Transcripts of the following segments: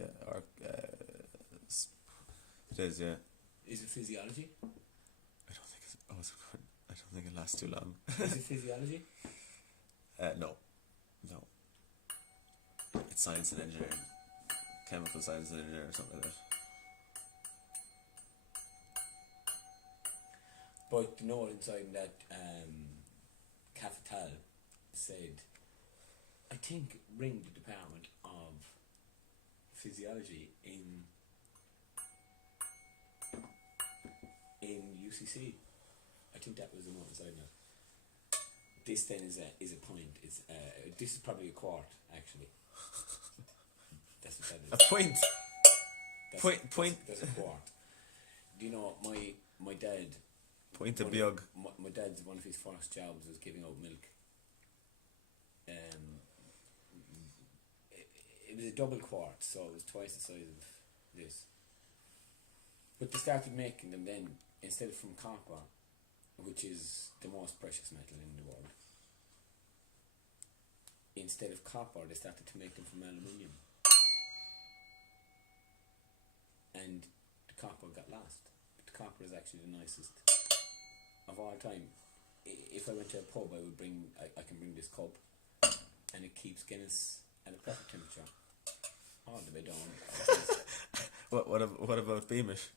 yeah. Or, it is, yeah. Is it physiology? I don't think it's... Oh, it's good. I don't think it lasts too long. Is it physiology? No. It's science and engineering. Chemical science and engineering or something like that. But the note inside that Capital said, I think ring the Department of Physiology in UCC. I think that was the note inside that. This then is a point. It's this is probably a quart actually. That's what that is. A point. Point. That's a quart. Do you know my dad? Point a biog. My dad's one of his first jobs was giving out milk. It was a double quart, so it was twice the size of this. But they started making them then instead of from copper, which is the most precious metal in the world. Instead of copper, they started to make them from aluminium. And the copper got lost. But the copper is actually the nicest of all time. If I went to a pub, I can bring this cup, and it keeps Guinness at a proper temperature all the way down. What about Beamish?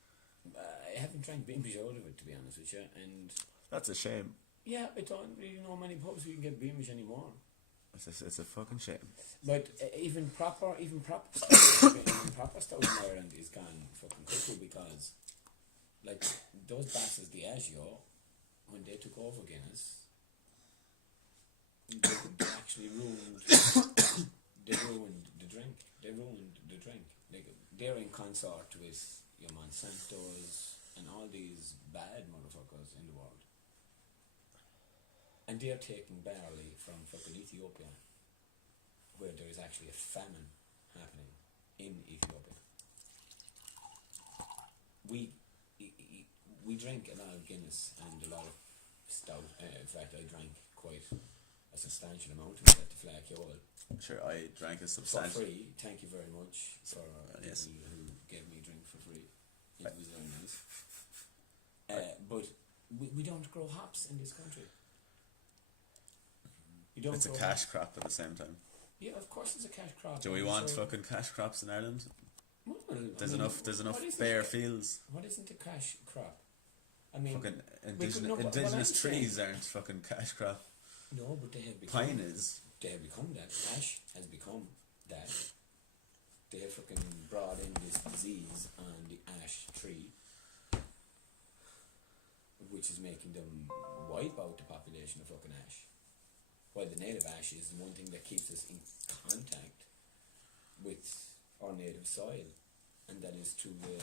I haven't drank Beamish out of it, to be honest with you, and that's a shame. Yeah, I don't really know many pubs who you can get Beamish anymore. It's a fucking shame. But even proper stuff in Ireland is gone fucking cuckoo, because like those bastards, Diageo, when they took over Guinness, they actually ruined the drink. They ruined the drink. Like they're in consort with your Monsantos and all these bad motherfuckers in the world. And they're taking barley from fucking Ethiopia, where there is actually a famine happening in Ethiopia. We drink a lot of Guinness and a lot of stout. In fact, I drank quite a substantial amount of it at the Flack Yole. Sure, I drank a substantial... For free. Thank you very much for yes. people who gave me a drink for free. It was very nice. But we don't grow hops in this country. It's a cash crop at the same time. Yeah, of course it's a cash crop. Do we want fucking cash crops in Ireland? Well, there's enough bare fields. What isn't a cash crop? I mean, fucking indigenous trees aren't fucking cash crop. No, but they have become... Pine is. They have become that. Ash has become that. They have fucking brought in this disease on the ash tree, which is making them wipe out the population of fucking ash. While the native ash is the one thing that keeps us in contact with our native soil, and that is through the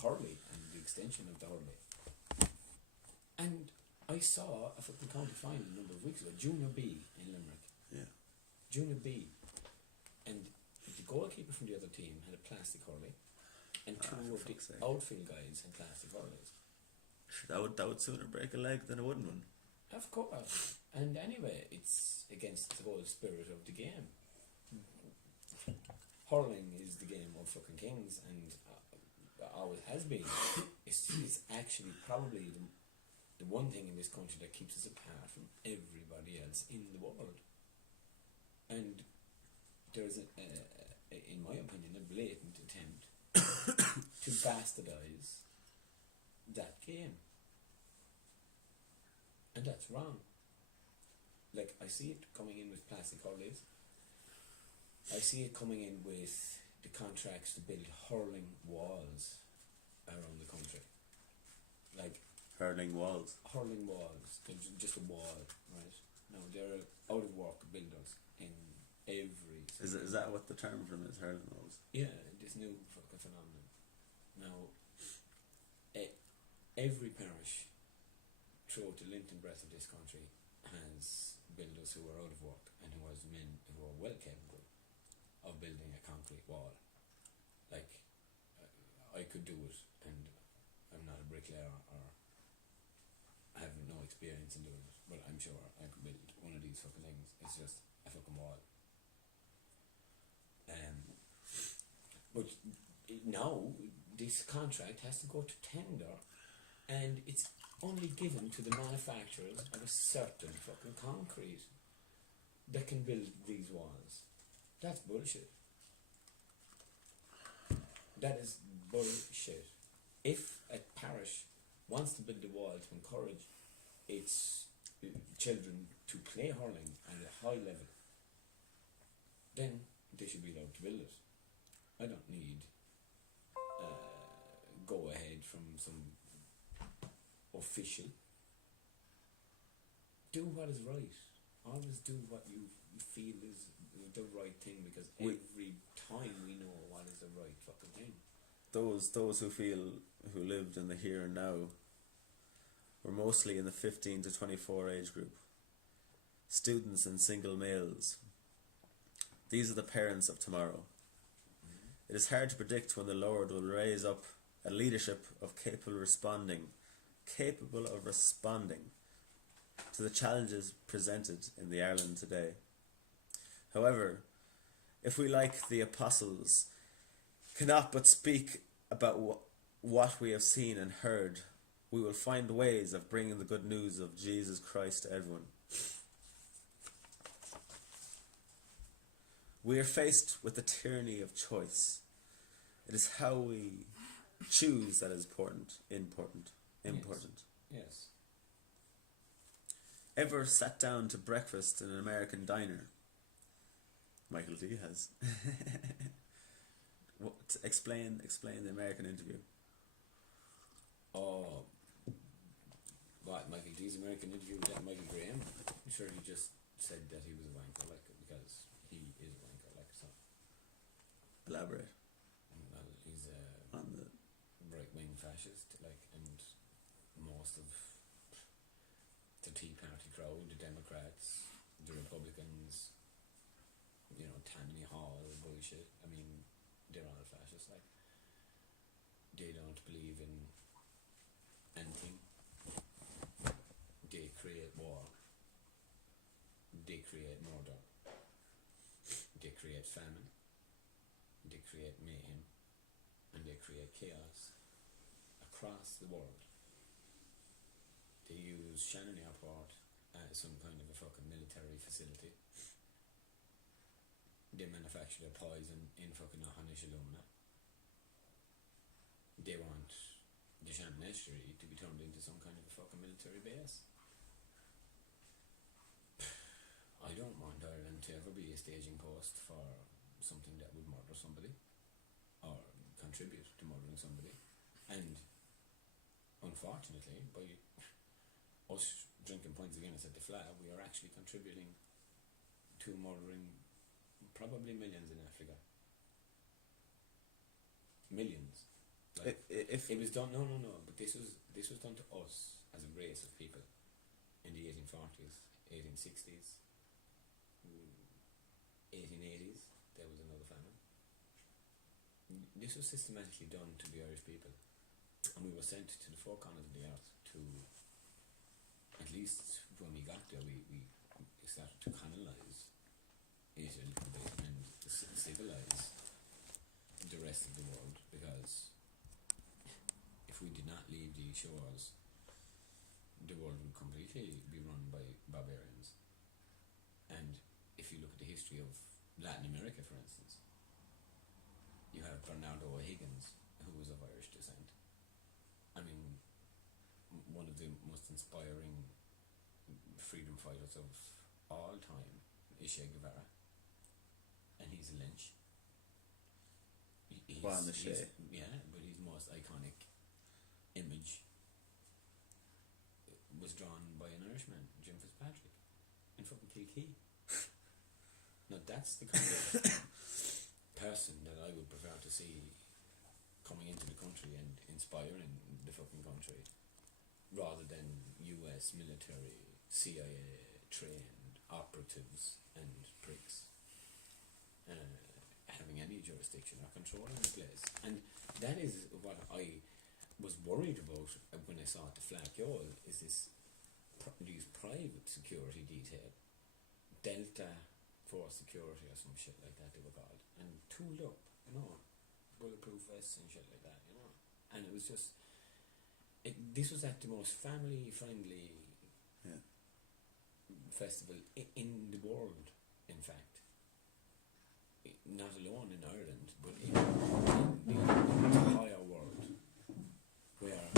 Hurley and the extension of the Hurley. And I saw a fucking county final a number of weeks ago, Junior B in Limerick. Yeah. Junior B. And the goalkeeper from the other team had a plastic hurley, and two of the outfield guys had plastic hurleys. That would sooner break a leg than a wooden one. Of course. And anyway, it's against the whole spirit of the game. Hurling is the game of fucking kings, and always has been. It's actually probably the one thing in this country that keeps us apart from everybody else in the world. And there's, in my opinion, a blatant attempt to bastardize that game. And that's wrong. Like, I see it coming in with plastic hurleys. I see it coming in with the contracts to build hurling walls around the country. Like, hurling walls. They're just a wall, right? No, they're out of work builders in every... Is that what the term for them is, hurling walls? Yeah, this new fucking phenomenon. Now, every parish throughout the length and breadth of this country has builders who are out of work and who has men who are well capable of building a concrete wall. Like, I could do it, and I'm not a bricklayer or I have no experience in doing it, but I'm sure I could build one of these fucking things. It's just a fucking wall. But now this contract has to go to tender, and it's only given to the manufacturers of a certain fucking concrete that can build these walls. That's bullshit. That is bullshit. If a parish wants to build a wall to encourage its children to play hurling at a high level, then they should be allowed to build it. I don't need go ahead from some official. Do what is right. Always do what you feel is the right thing, because every time we know what is the right fucking thing. Those who lived in the here and now were mostly in the 15 to 24 age group. Students and single males. These are the parents of tomorrow. It is hard to predict when the Lord will raise up a leadership capable of responding to the challenges presented in the Ireland today. However, if we, like the apostles, cannot but speak about what we have seen and heard, we will find ways of bringing the good news of Jesus Christ to everyone. We are faced with the tyranny of choice. It is how we choose that is important. Yes. Ever sat down to breakfast in an American diner? Michael D has. Explain the American interview. Oh, what, Michael D's American interview with Michael Graham? I'm sure he just said that he was a wanker, like, because he is a wanker, like, so. Elaborate. Well, he's on the right-wing fascist, like, and most of the Tea Party crowd, the Democrats, the Republicans, you know, Tammany Hall bullshit. I mean, they're all fascists, like. They don't believe in anything. They create war. They create murder. They create famine. They create mayhem. And they create chaos across the world. They use Shannon Airport as some kind of a fucking military facility. They manufacture their poison in fucking Ohanishalumna. They want the Shannon Estuary to be turned into some kind of a fucking military base. I don't want Ireland to ever be a staging post for something that would murder somebody or contribute to murdering somebody. And unfortunately, by us drinking points against at the flag, we are actually contributing to murdering probably millions in Africa. Millions. Like, if it was done, no, but this was done to us as a race of people in the 1840s, 1860s, 1880s. There was another famine. This was systematically done to the Irish people, and we were sent to the four corners of the earth to, at least when we got there, we started to colonise it a little bit and civilise the rest of the world, because if we did not leave these shores, the world would completely be run by barbarians. And if you look at the history of Latin America, for instance, you have Bernardo O'Higgins, who was of Irish descent. I mean, one of the most inspiring freedom fighters of all time is Che Guevara, and he's a lynch. But his most iconic image was drawn by an Irishman, Jim Fitzpatrick, in fucking Kilkee. Now that's the kind of person that I would prefer to see coming into the country and inspiring the fucking country, rather than US military, CIA trained operatives and pricks having any jurisdiction or control in the place. And that is what I was worried about when I saw the Flat Yole, is this these private security detail, Delta Force Security or some shit like that they were called, and tooled up, you know, bulletproof vests and shit like that, you know. And it was just, this was at the most family friendly festival in the world, in fact. Not alone in Ireland, but in the entire world, where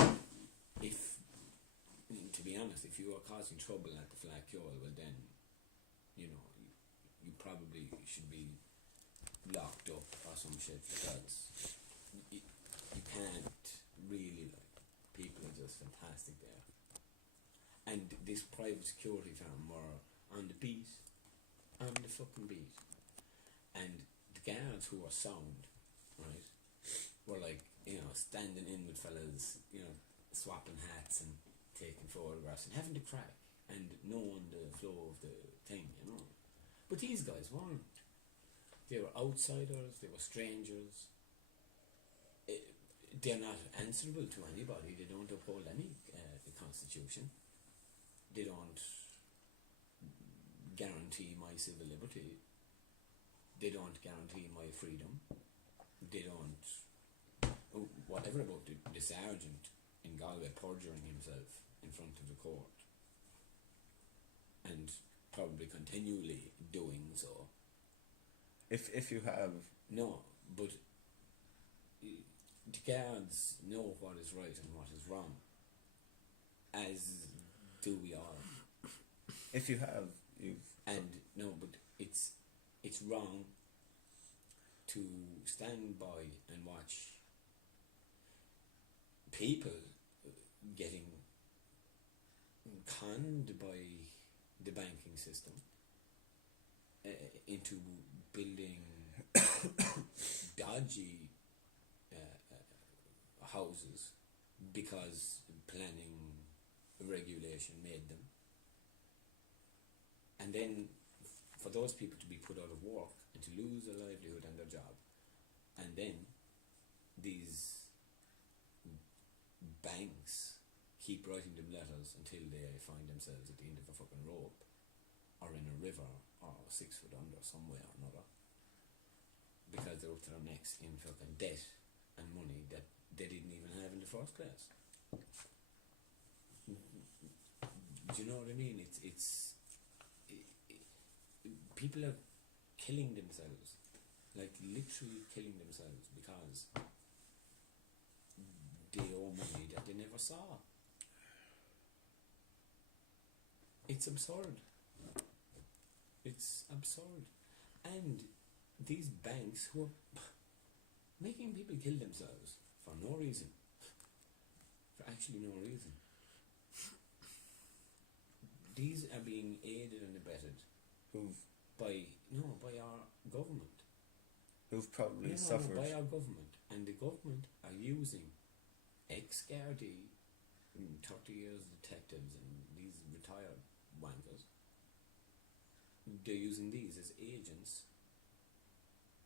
to be honest, if you are causing trouble at the Flat Cure, well then, you know, you probably should be locked up or some shit, because you can't really, like, people are just fantastic there. And this private security firm were on the beat, on the fucking beat. And the guards who were sound, right, were like, you know, standing in with fellas, you know, swapping hats and taking photographs and having the crack and knowing the flow of the thing, you know. But these guys weren't. They were outsiders, they were strangers. They're not answerable to anybody, they don't uphold any constitution. They don't guarantee my civil liberty. They don't guarantee my freedom. They don't... whatever about the sergeant in Galway perjuring himself in front of the court and probably continually doing so. If you have... No, but the guards know what is right and what is wrong, as do we all. If you have... And no, but it's wrong to stand by and watch people getting conned by the banking system into building dodgy houses because planning regulation made them, and then for those people to be put out of work and to lose their livelihood and their job, and then these banks keep writing them letters until they find themselves at the end of a fucking rope or in a river or 6 foot under somewhere or another, because they're up to their necks in fucking debt and money that they didn't even have in the first place. Do you know what I mean? It's people are killing themselves, like literally killing themselves, because they owe money that they never saw. It's absurd. It's absurd. And these banks who are making people kill themselves for no reason, for actually no reason. These are being aided and abetted by our government. Who've probably suffered. By our government. And the government are using ex-Gardaí, 30 years detectives and these retired wankers. They're using these as agents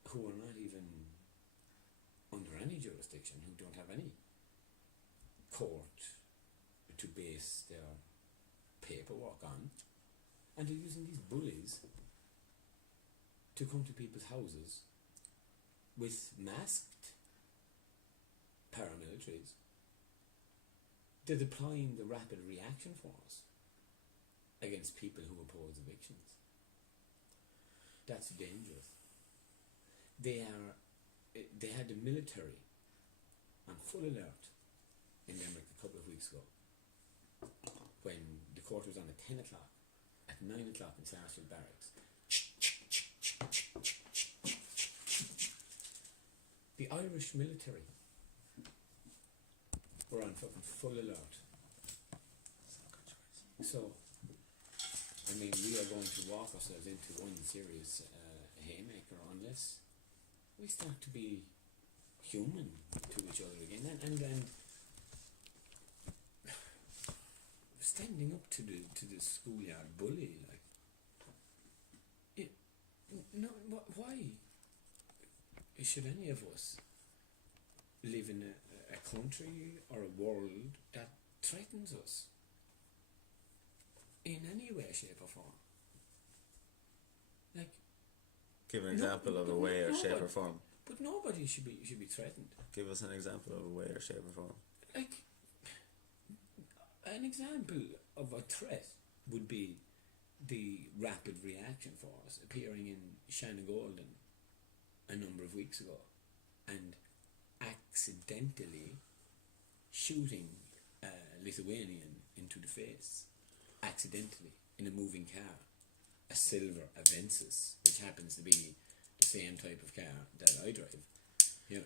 who are not even under any jurisdiction, who don't have any court to base their paperwork on, and they're using these bullies to come to people's houses with masked paramilitaries. They're deploying the rapid reaction force against people who oppose evictions. That's dangerous. They had the military on full alert in Limerick a couple of weeks ago, when the court was on at 10 o'clock, at 9 o'clock in Sarsfield Barracks. The Irish military were on fucking full alert. So, I mean, we are going to walk ourselves into one serious haymaker unless we start to be human to each other again, and standing up to the schoolyard bully, like, why should any of us live in a country or a world that threatens us in any way, shape or form? Like, give an example of a way or shape or form. But nobody should be threatened. Give us an example of a way or shape or form. Like, an example of a threat would be the Rapid Reaction Force appearing in Shanagolden a number of weeks ago and accidentally shooting a Lithuanian into the face. Accidentally, in a moving car. A silver Avensis, which happens to be the same type of car that I drive. Yeah.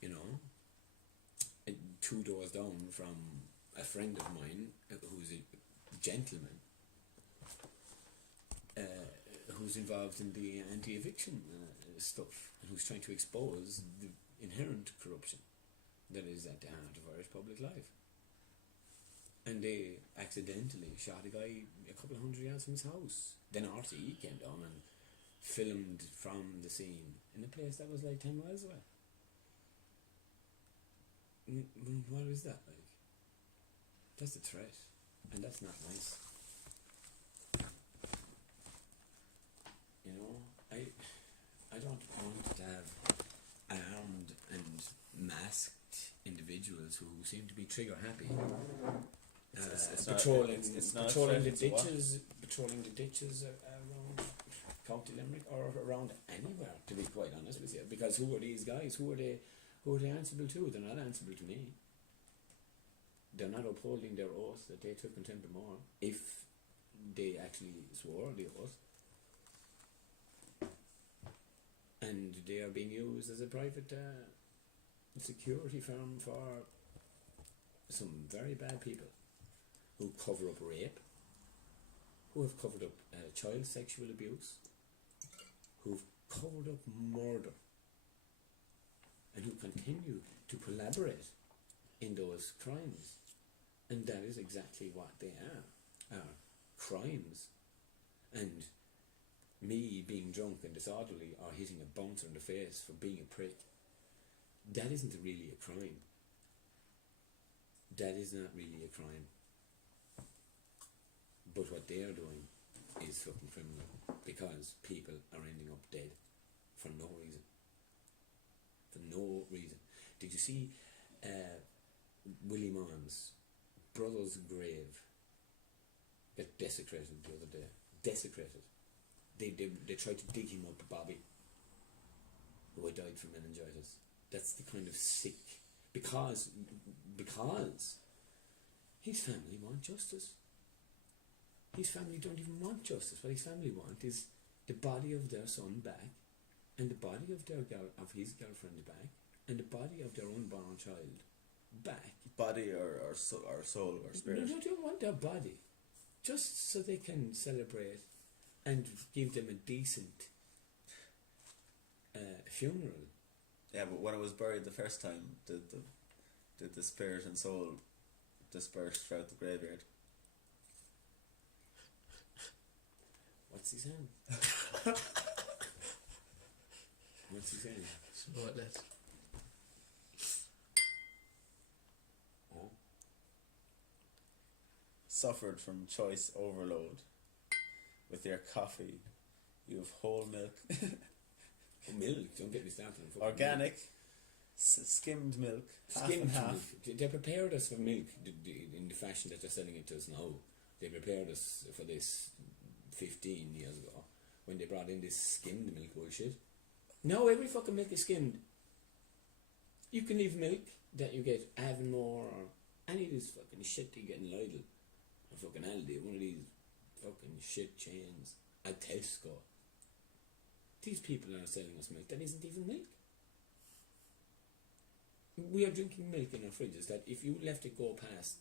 You know, 2 doors down from a friend of mine who's a gentleman who's involved in the anti-eviction stuff and who's trying to expose the inherent corruption that is at the heart of Irish public life. And they accidentally shot a guy a couple of 100 yards from his house. Then RTE came down and filmed from the scene in a place that was like 10 miles away. What is that like? That's a threat, and that's not nice. You know, I don't want to have armed and masked individuals who seem to be trigger happy. Patrolling the ditches around County Limerick or around anywhere. To be quite honest with you, because who are these guys? Who are they answerable to? They're not answerable to me. They're not upholding their oath that they took in Templemore if they actually swore the oath. And they are being used as a private security firm for some very bad people who cover up rape, who have covered up child sexual abuse, who've covered up murder, and who continue to collaborate in those crimes. And that is exactly what they are crimes. And me being drunk and disorderly or hitting a bouncer in the face for being a prick, that isn't really a crime. That is not really a crime. But what they are doing is fucking criminal, because people are ending up dead for no reason. For no reason. Did you see Willie Mons' brother's grave get desecrated the other day? Desecrated. They tried to dig him up, Bobby, who had died from meningitis. That's the kind of sick, because his family want justice. His family don't even want justice. What his family want is the body of their son back, and the body of his girlfriend back, and the body of their unborn child back. Body or soul or spirit? No, they don't want their body, just so they can celebrate and give them a decent funeral. Yeah, but when it was buried the first time, did the spirit and soul disperse throughout the graveyard? What's he saying? What's he saying? Spotless. Oh. Suffered from choice overload. With your coffee, you have whole milk. Milk, don't get me started on fucking Organic, skimmed milk, half skimmed and half. milk. They prepared us for milk in the fashion that they're selling it to us now. They prepared us for this 15 years ago when they brought in this skimmed milk bullshit. Now every fucking milk is skimmed. You can leave milk that you get Avonmore or any of this fucking shit that you get in Lidl or fucking Aldi, one of these fucking shit chains at Tesco. These people are selling us milk that isn't even milk. We are drinking milk in our fridges that if you left it go past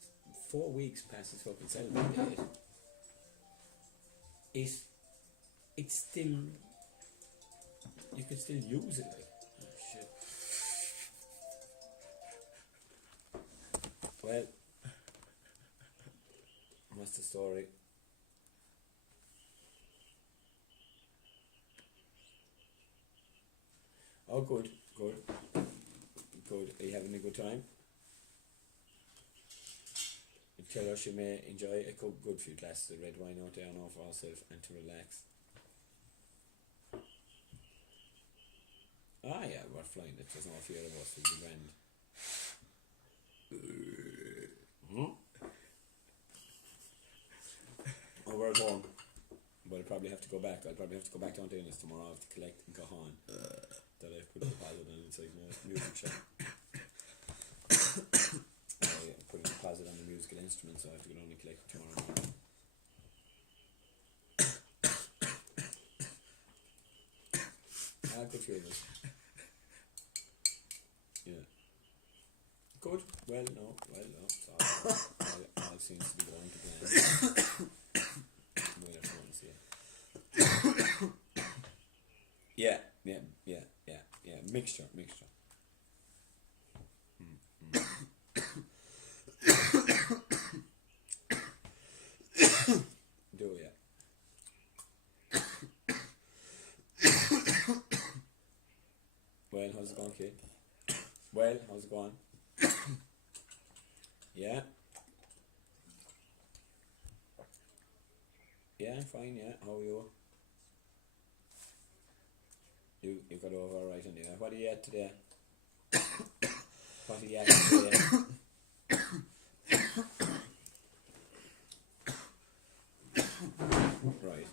4 weeks past its fucking sell-by date, it's still, you can still use it like. Oh shit. Well, what's the story? Oh, good. Are you having a good time? You tell us you may enjoy a good few glasses of red wine out there now for ourselves and to relax. we're flying it. There's no fear of us. It'll be grand. Oh, we're at home. But I'll probably have to go back. I'll probably have to go back down to Ennis tomorrow to collect in Cahan that I've put a deposit on inside my music shop. I put a deposit on the musical instruments, so I have to go down and collect it tomorrow morning. Good favours. Yeah. Good. Well, no. So all seems to be going to plan. We'll have to see it. Yeah. Mixture. Do yeah. Well, how's it going, kid? Well, how's it going? Yeah. Yeah, fine, yeah. How are you? You got over alright anyway. What are you at today? What are you at today? Right.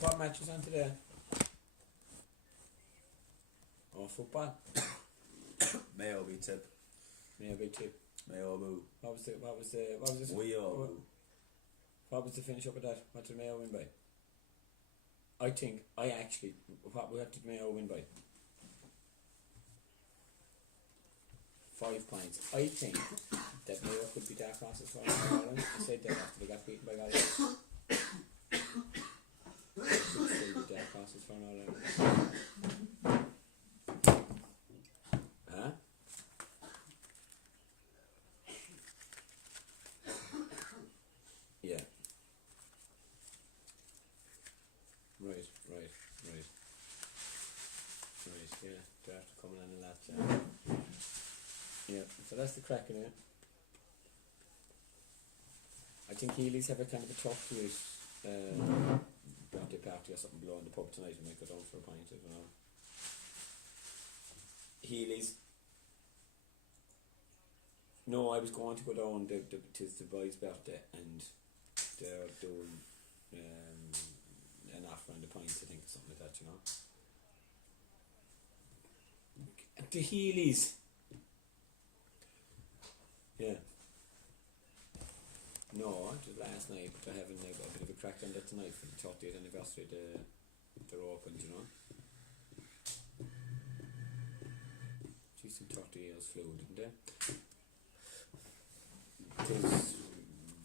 What match is on today? Oh, football. Mayo be tip. Mayo big tip. Mayo boo. What was the We all boo. what was the finish up of that? What did Mayo win by? What did Mayo win by? 5 points. I think that Mayo could be that process for Ireland. I said that after they got beaten by Galway. Could still be that process for Ireland. Huh? Yeah. Right. Yeah, they're after coming on a lot. Yeah, so that's the crack in it. I think Healy's have a kind of a tough to it. Birthday party or something below in the pub tonight. We might go down for a pint, I don't know. Healy's. No, I was going to go down. Tis the boy's birthday, and they're doing an offer on the pints, I think, or something like that, you know. The Healy's. Yeah. No, it was last night, but they're having a bit of a crack on that tonight for the 30th anniversary. They're opened, you know. Geez, some 30 years flew, didn't they?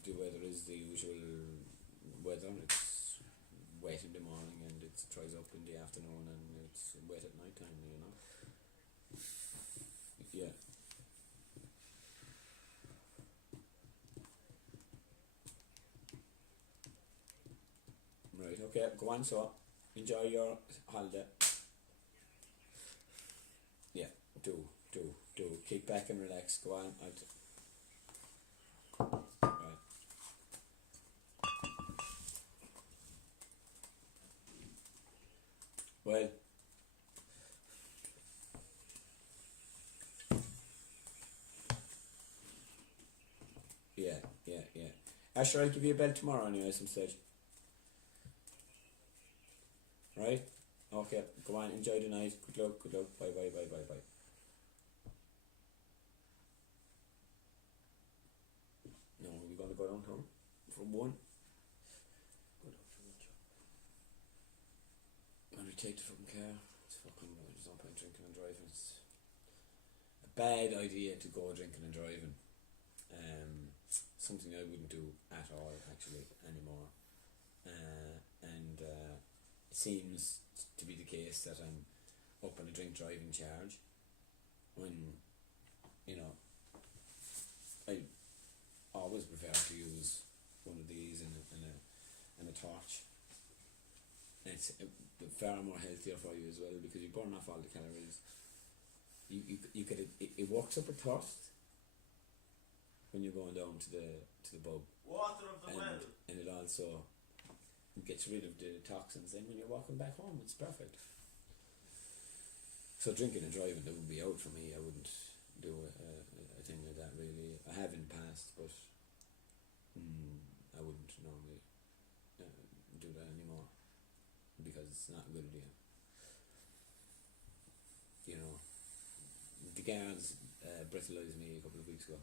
The weather is the usual weather. It's wet in the morning and it dries up in the afternoon and it's wet at night time, you know. Yeah. Right, okay, go on, so enjoy your holiday. Yeah, do. Kick back and relax, go on. Right. Well, yeah. Asher, I'll give you a bell tomorrow anyway, some stage. Right? Okay, go on, enjoy the night. Good luck. Bye. No, we're going to go downtown for one. Go down for one job. When we take the fucking car, it's fucking, there's no point drinking and driving. It's a bad idea to go drinking and driving. Something I wouldn't do at all, actually, anymore. And it seems to be the case that I'm up on a drink driving charge when, you know, I always prefer to use one of these and a torch. And it's far more healthier for you as well because you burn off all the calories. You get it works up a thirst when you're going down to the pub. Water of the well. And it also It gets rid of the toxins. Then when you're walking back home, it's perfect. So drinking and driving, that would be out for me. I wouldn't do a thing like that really. I have in the past, but I wouldn't normally do that anymore because it's not a good idea. You know, the guards breathalyzed me a couple of weeks ago.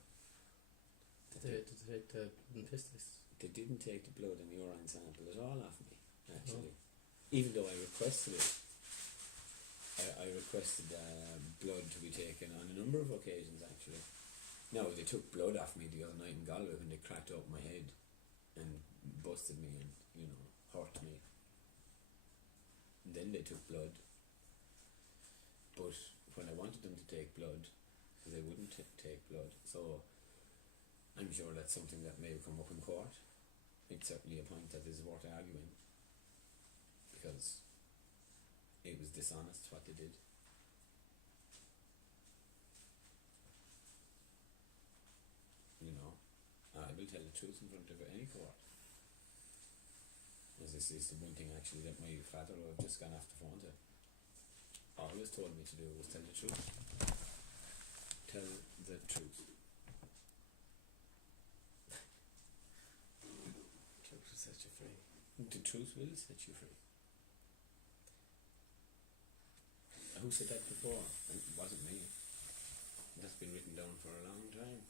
Did they take the piss test? They didn't take the blood and urine sample at all off me, actually. Even though I requested it. I requested blood to be taken on a number of occasions, actually. No, they took blood off me the other night in Galway when they cracked up my head and busted me and, you know, hurt me. And then they took blood. But when I wanted them to take blood, they wouldn't take blood. So I'm sure that's something that may come up in court. It's certainly a point that is worth arguing, because it was dishonest what they did. You know, I will tell the truth in front of any court. As this is the one thing actually that my father, who I've just gone off the phone to, always told me to do, was tell the truth. Tell the truth. Truth will set you free. The truth will set you free. Who said that before? It wasn't me. That's been written down for a long time.